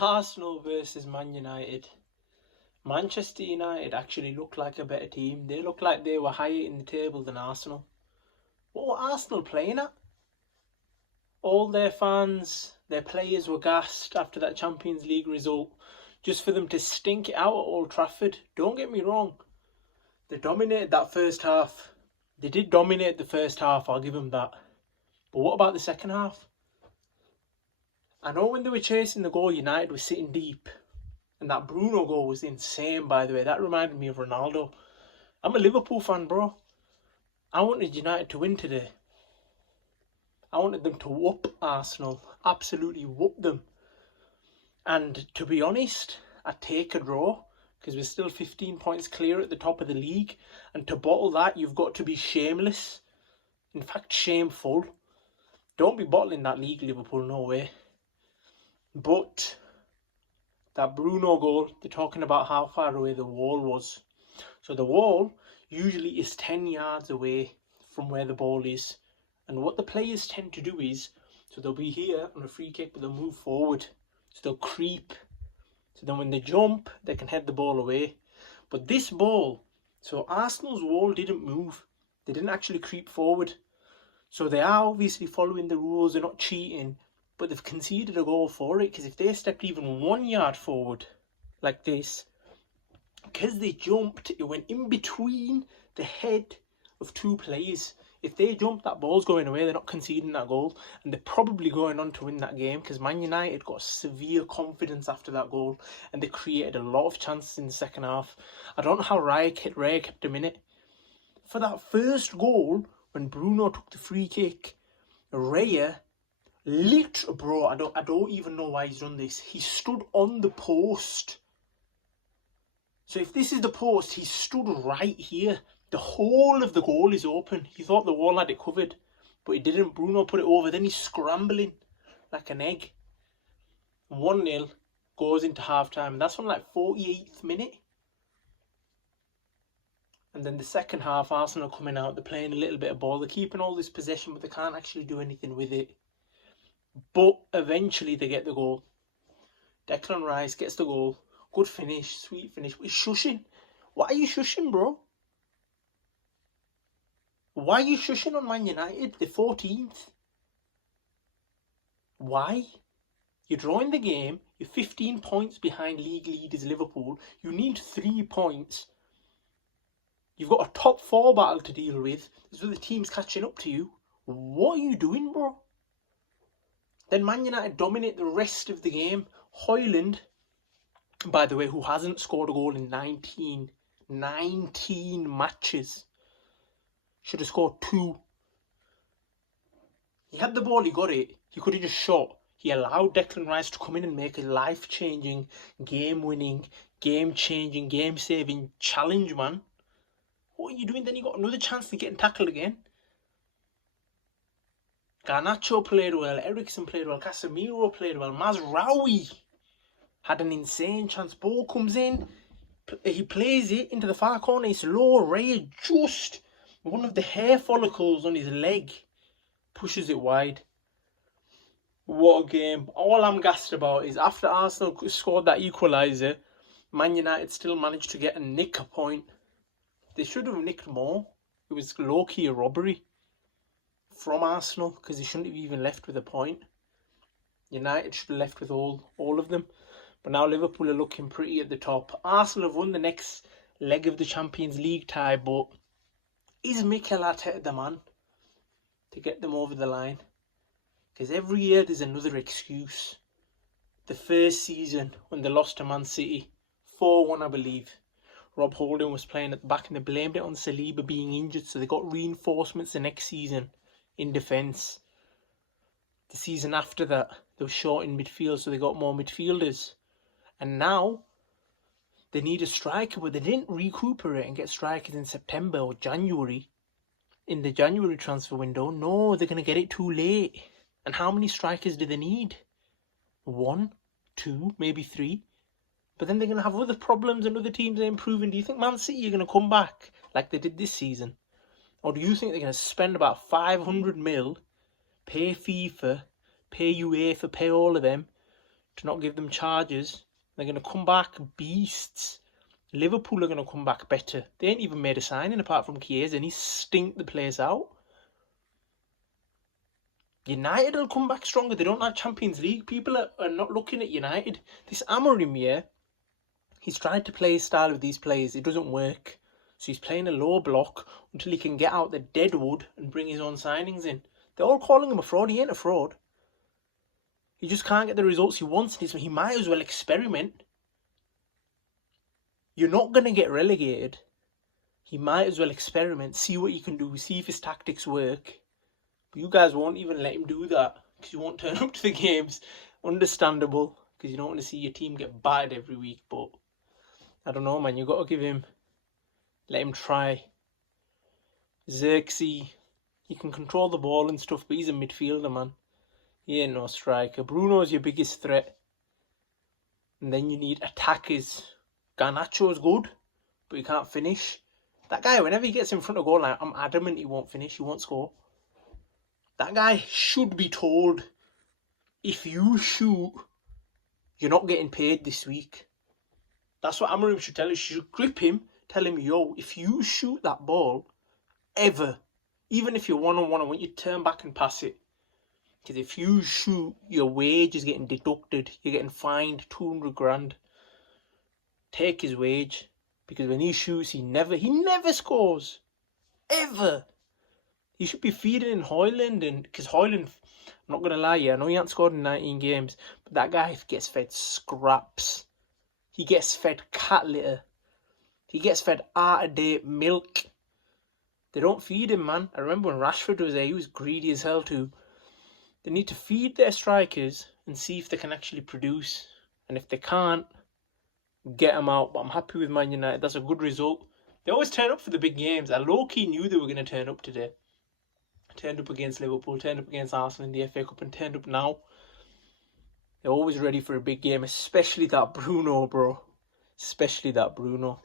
Arsenal versus Man United. Manchester United actually looked like a better team. They looked like they were higher in the table than Arsenal. What were Arsenal playing at? All their fans, their players were gassed after that Champions League result, just for them to stink it out at Old Trafford. Don't get me wrong, they dominated that first half. They did dominate the first half, I'll give them that. But what about the second half? I know when they were chasing the goal, United was sitting deep. And that Bruno goal was insane, by the way. That reminded me of Ronaldo. I'm a Liverpool fan, bro. I wanted United to win today. I wanted them to whoop Arsenal. Absolutely whoop them. And to be honest, I'd take a draw because we're still 15 points clear at the top of the league. And to bottle that, you've got to be shameless. In fact, shameful. Don't be bottling that league, Liverpool, no way. But that Bruno goal, they're talking about how far away the wall was. So the wall usually is 10 yards away from where the ball is. And what the players tend to do is, so they'll be here on a free kick, but they'll move forward. So they'll creep. So then when they jump, they can head the ball away. But this ball, so Arsenal's wall didn't move. They didn't actually creep forward. So they are obviously following the rules, they're not cheating. But they've conceded a goal for it, because if they stepped even 1 yard forward, like this, because they jumped, it went in between the head of two players. If they jump, that ball's going away, they're not conceding that goal, and they're probably going on to win that game, because Man United got severe confidence after that goal, and they created a lot of chances in the second half. I don't know how Raya kept them in it. For that first goal, when Bruno took the free kick, Raya, bro, I don't even know why he's done this. He stood on the post. So if this is the post, he stood right here. The whole of the goal is open. He thought the wall had it covered, but he didn't. Bruno put it over. Then he's scrambling like an egg. 1-0 goes into half-time. That's on like 48th minute. And then the second half, Arsenal are coming out. They're playing a little bit of ball. They're keeping all this possession, but they can't actually do anything with it. But eventually they get the goal. Declan Rice gets the goal. Good finish, sweet finish. But he's shushing. Why are you shushing, bro? Why are you shushing on Man United? They're 14th. Why? You're drawing the game. You're 15 points behind league leaders Liverpool. You need 3 points. You've got a top 4 battle to deal with. There's other teams catching up to you. What are you doing, bro? Then Man United dominate the rest of the game. Højlund, by the way, who hasn't scored a goal in 19 matches, should have scored 2. He had the ball, he got it. He could have just shot. He allowed Declan Rice to come in and make a life-changing, game-winning, game-changing, game-saving challenge, man. What are you doing? Then you got another chance to get tackled again. Garnacho played well, Eriksen played well, Casemiro played well, Mazraoui had an insane chance. Ball comes in, he plays it into the far corner, it's low. Raya, just one of the hair follicles on his leg, pushes it wide. What a game. All I'm gassed about is after Arsenal scored that equaliser, Man United still managed to get a nick a point. They should have nicked more. It was low-key a robbery from Arsenal, because they shouldn't have even left with a point. United should have left with all of them. But now Liverpool are looking pretty at the top. Arsenal have won the next leg of the Champions League tie, but is Mikel Arteta the man to get them over the line? Because every year there's another excuse. The first season when they lost to Man City, 4-1 I believe, Rob Holding was playing at the back and they blamed it on Saliba being injured, so they got reinforcements the next season in defence. The season after that, they were short in midfield, so they got more midfielders. And now, they need a striker, but they didn't recuperate and get strikers in September or January. In the January transfer window, no, they're going to get it too late. And how many strikers do they need? 1, 2, maybe 3. But then they're going to have other problems and other teams are improving. Do you think Man City are going to come back like they did this season? Or do you think they're going to spend about 500 mil, pay FIFA, pay UEFA, pay all of them, to not give them charges. They're going to come back beasts. Liverpool are going to come back better. They ain't even made a signing apart from Chiesa, and he stinked the place out. United will come back stronger. They don't have Champions League. People are not looking at United. This Amorim, yeah, he's tried to play his style with these players. It doesn't work. So he's playing a low block until he can get out the dead wood and bring his own signings in. They're all calling him a fraud. He ain't a fraud. He just can't get the results he wants. He might as well experiment. You're not going to get relegated. He might as well experiment, see what you can do, see if his tactics work. But you guys won't even let him do that because you won't turn up to the games. Understandable, because you don't want to see your team get battered every week. But I don't know, man. You got to give him, let him try. Xerxes, he can control the ball and stuff, but he's a midfielder, man. He ain't no striker. Bruno's your biggest threat. And then you need attackers. Garnacho's good, but he can't finish. That guy, whenever he gets in front of goal line, I'm adamant he won't finish, he won't score. That guy should be told, if you shoot, you're not getting paid this week. That's what Amorim should tell us. You should grip him, tell him, yo, if you shoot that ball, ever, even if you're one-on-one, I want you to turn back and pass it. Because if you shoot, your wage is getting deducted. You're getting fined 200 grand. Take his wage. Because when he shoots, he never scores. Ever. He should be feeding in Højlund. Because Højlund, I'm not going to lie, I know he hasn't scored in 19 games. But that guy gets fed scraps. He gets fed cat litter. He gets fed out-of-date milk. They don't feed him, man. I remember when Rashford was there, he was greedy as hell too. They need to feed their strikers and see if they can actually produce. And if they can't, get them out. But I'm happy with Man United. That's a good result. They always turn up for the big games. I low-key knew they were going to turn up today. Turned up against Liverpool, turned up against Arsenal in the FA Cup, and turned up now. They're always ready for a big game, especially that Bruno, bro. Especially that Bruno.